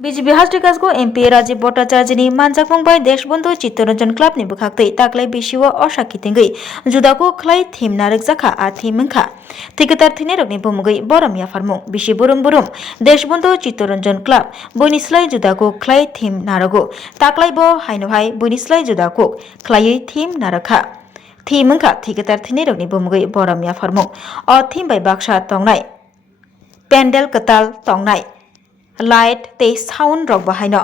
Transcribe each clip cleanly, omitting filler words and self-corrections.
BJP হাস্টিকাসগো MP Rajib ভট্টাচার্যनि मानजाफुंबाय Deshbandhu Chittaranjan क्लाबनि बुखाखै दाख्लै बिसिव असाखिथिंगै जुदाखौ खलाय थीम नारकजाखा आ थीम मंखा थिकेटार थीने रगनि बुमुगै बरम याफारमुं बिसि बुरुम बुरुम देशबंधु चित्तरंजन क्लाब बयनिस्लाय जुदाखौ खलाय थीम नारगो ताक्लायबो हायनोहाय बयनिस्लाय जुदाखौ खलायै थीम नारखा थीम मंखा थिकेटार थीने रगनि बुमुगै बरम याफारमुं अ थीम बाय बाक्सा तंनाय पेन्डेल कताल तंनाय लाइट ते साउंड रक बाहायनो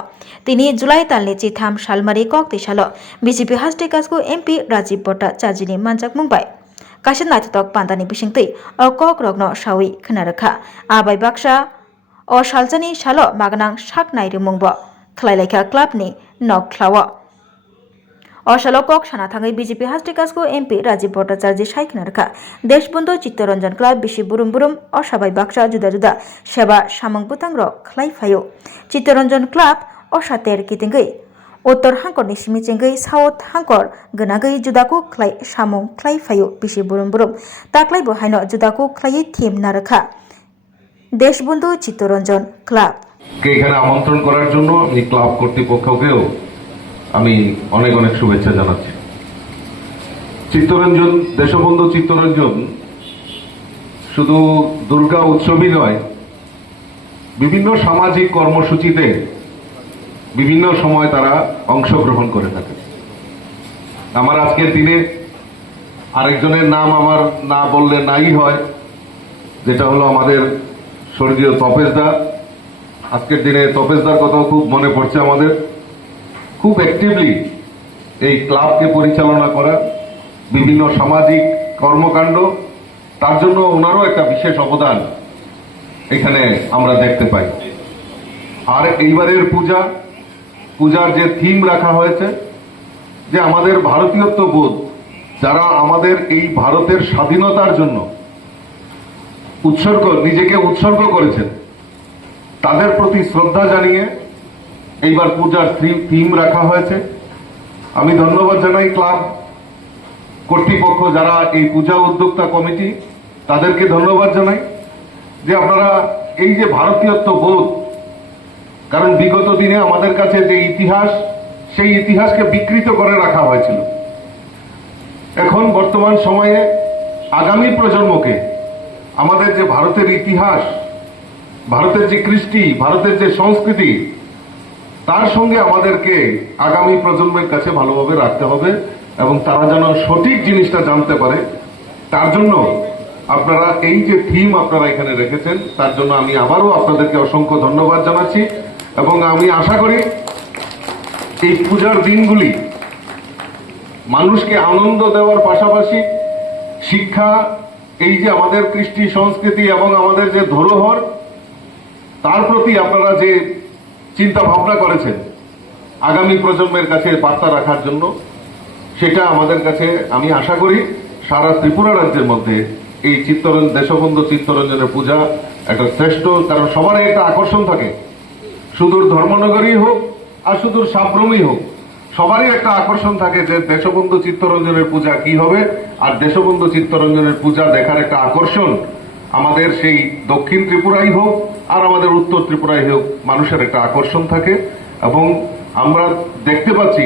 तिनी जुलाई तालनि चिथाम सालमारि कक तिसालो बिजेपि हास्टिकासगो एमपि राजीब भट्टाचार्यनि मानजाक मुंबाय कासिन नायथक पान्दानि बिसिंतै अ कक रकनो सावि खोनारखा आबाय बाक्सा अ सालजानि सालो मागनां साक नायरो मुंबो खलायलायखा क्लाबनि नक ख्लावो अशालो कक साना थाङै बिजेपि हास्टिकासगो एमपि राजीब भट्टाचार्य सायखनारखा देशबंधु चित्तरंजन क्लाब बिसि बुरुम बुरुम असाबाय बाक्सा जुदा जुदा सेबा सामंग बुतां रक खलायफायो चित्तरंजन क्लाब असातेर कितिंगै उत्तर हांकरनि सिमिचिंगै साउथ हांकर गनागै जुदाखौ खलाय सामंग खलायफायो बिसि बुरुम बुरुम ताक्लाय बहायनो जुदाखौ खलायै थीम नारखा देशबंधु चित्तरंजन क्लाब এখানে আমন্ত্রণ করার জন্য আমি ক্লাব কর্তৃপক্ষকেও আমি অনেক অনেক শুভেচ্ছা জানাচ্ছি। চিত্তরঞ্জন দেশবন্ধু চিত্তরঞ্জন শুধু দুর্গা উৎসবই নয়, বিভিন্ন সামাজিক কর্মসূচিতে বিভিন্ন সময় তারা অংশগ্রহণ করে থাকে। আমার আজকের দিনে আরেকজনের নাম আমার না বললে নাই হয়, যেটা হলো আমাদের স্বর্গীয় তপেশদা। আজকের দিনে তপেশদার কথাও খুব মনে পড়ছে আমাদের। খুব অ্যাক্টিভলি এই ক্লাবকে পরিচালনা করা, বিভিন্ন সামাজিক কর্মকাণ্ড, তার জন্য ওনারও একটা বিশেষ অবদান এখানে আমরা দেখতে পাই। আর এইবারের পূজার যে থিম রাখা হয়েছে, যে আমাদের ভারতীয়ত্ব বোধ, যারা আমাদের এই ভারতের স্বাধীনতার জন্য নিজেকে উৎসর্গ করেছেন, তাদের প্রতি শ্রদ্ধা জানিয়ে এইবার পূজার থিম রাখা হয়েছে। আমি ধন্যবাদ জানাই ক্লাব কর্তৃপক্ষ, যারা এই পূজা উদ্যোক্তা কমিটি, তাদেরকে ধন্যবাদ জানাই যে আপনারা এই যে ভারতীয়ত্ব বোধ, কারণ বিগত দিনে আমাদের কাছে যে ইতিহাস, সেই ইতিহাসকে বিকৃত করে রাখা হয়েছিল। এখন বর্তমান সময়ে আগামী প্রজন্মকে আমাদের যে ভারতের ইতিহাস, ভারতের যে কৃষ্টি, ভারতের যে সংস্কৃতি, তার সঙ্গে আমাদেরকে আগামী প্রজন্মের কাছে ভালোভাবে রাখতে হবে এবং তারা যেন সঠিক জিনিসটা জানতে পারে। তার জন্য আপনারা এই যে থিম আপনারা এখানে রেখেছেন, তার জন্য আমি আবারও আপনাদেরকে অসংখ্য ধন্যবাদ জানাচ্ছি এবং আমি আশা করি এই পূজার দিনগুলি মানুষকে আনন্দ দেওয়ার পাশাপাশি শিক্ষা, এই যে আমাদের কৃষ্টি সংস্কৃতি এবং আমাদের যে ধরোহর, তার প্রতি আপনারা যে চিন্তা ভাবনা করেছেন আগামী প্রজন্মের কাছে বার্তা রাখার জন্য, সেটা আমাদের কাছে, আমি আশা করি সারা ত্রিপুরা রাজ্যের মধ্যে এই দেশবন্ধু চিত্তরঞ্জনের পূজা একটা শ্রেষ্ঠ, কারণ সবারই একটা আকর্ষণ থাকে, সুদূর ধর্মনগরই হোক আর সুদূর সাব্রমই হোক, সবারই একটা আকর্ষণ থাকে যে দেশবন্ধু চিত্তরঞ্জনের পূজা কি হবে। আর দেশবন্ধু চিত্তরঞ্জনের পূজা দেখার একটা আকর্ষণ আমাদের সেই দক্ষিণ ত্রিপুরাই হোক আর আমাদের উত্তর ত্রিপুরাই হোক, মানুষের একটা আকর্ষণ থাকে। এবং আমরা দেখতে পাচ্ছি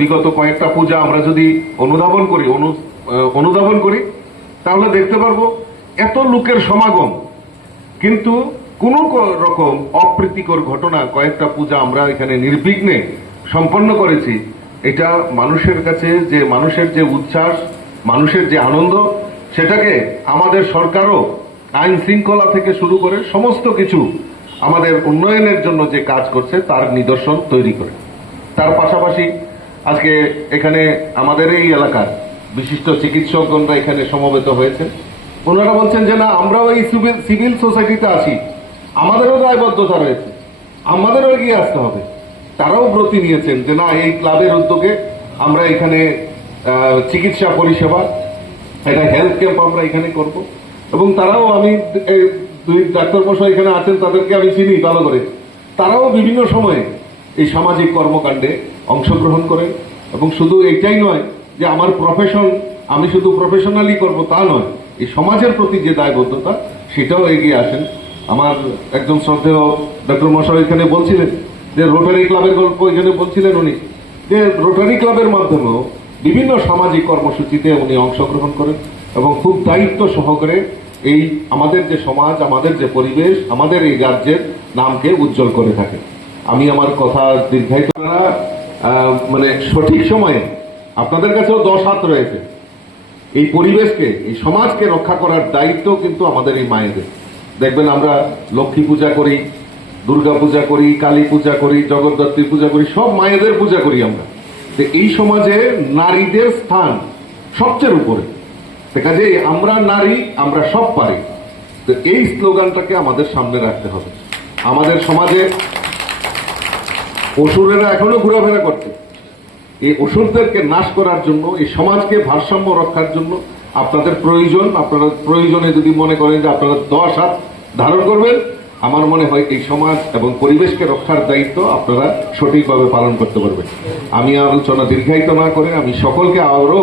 বিগত কয়েকটা পূজা আমরা যদি অনুধাবন করি তাহলে দেখতে পারবো এত লোকের সমাগম, কিন্তু কোন রকম অপ্রীতিকর ঘটনা, কয়েকটা পূজা আমরা এখানে নির্বিঘ্নে সম্পন্ন করেছি। এটা মানুষের কাছে যে মানুষের যে উচ্ছ্বাস, মানুষের যে আনন্দ, সেটাকে আমাদের সরকারও আইন শৃঙ্খলা থেকে শুরু করে সমস্ত কিছু আমাদের উন্নয়নের জন্য যে কাজ করছে তার নিদর্শন তৈরি করে। তার পাশাপাশি আজকে এখানে আমাদের এই এলাকার বিশিষ্ট চিকিৎসকগণরা এখানে সমবেত হয়েছে। ওনারা বলছেন যে না, আমরাও এই সিভিল সোসাইটিতে আছি, আমাদেরও দায়বদ্ধতা রয়েছে, আমাদেরও এগিয়ে আসতে হবে। তারাও ব্রতী নিয়েছেন যে না, এই ক্লাবের উদ্যোগে আমরা এখানে চিকিৎসা পরিষেবা, একটা হেলথ ক্যাম্প আমরা এখানে করব। এবং তারাও, আমি দুই ডাক্তার মশাই এখানে আছেন, তাদেরকে আমি চিনি ভালো করে, তারাও বিভিন্ন সময়ে এই সামাজিক কর্মকাণ্ডে অংশগ্রহণ করেন। এবং শুধু এইটাই নয় যে আমার প্রফেশন, আমি শুধু প্রফেশনালি করব তা নয়, এই সমাজের প্রতি যে দায়বদ্ধতা, সেটাও এগিয়ে আসেন। আমার একজন শ্রদ্ধেয় ডক্টর মশাই এখানে বলছিলেন যে রোটারি ক্লাবের গল্প এখানে বলছিলেন উনি, যে রোটারি ক্লাবের মাধ্যমেও বিভিন্ন সামাজিক কর্মসূচিতে উনি অংশগ্রহণ করেন এবং খুব দায়িত্ব সহকারে এই আমাদের যে সমাজ, আমাদের যে পরিবেশ, আমাদের এই রাজ্যের নামকে উজ্জ্বল করে থাকে। আমি আমার কথা দীর্ঘায়িত করা মানে সঠিক সময়ে আপনাদের কাছেও 10 হাত রয়েছে। এই পরিবেশকে, এই সমাজকে রক্ষা করার দায়িত্ব কিন্তু আমাদের এই মায়েদের। দেখবেন আমরা লক্ষ্মী পূজা করি, দুর্গা পূজা করি, কালী পূজা করি, জগদ্ধাত্রী পূজা করি, সব মায়েদের পূজা করি আমরা। তো এই সমাজে নারীদের স্থান সবচেয়ে উপরে। কাজে আমরা নারী, আমরা সব পারি। তো এই স্লোগানটাকে আমাদের সামনে রাখতে হবে। আমাদের সমাজে অসুরেরা এখনো ঘোরাফেরা করছে। এই অসুরদেরকে নাশ করার জন্য, এই সমাজকে ভারসাম্য রক্ষার জন্য আপনাদের প্রয়োজন। আপনারা প্রয়োজনে যদি মনে করেন যে আপনারা 10 হাত ধারণ করবেন, আমার মনে হয় এই সমাজ এবং পরিবেশকে রক্ষার দায়িত্ব আপনারা সঠিকভাবে পালন করতে পারবেন। আমি আলোচনা দীর্ঘায়িত না করে আমি সকলকে আরো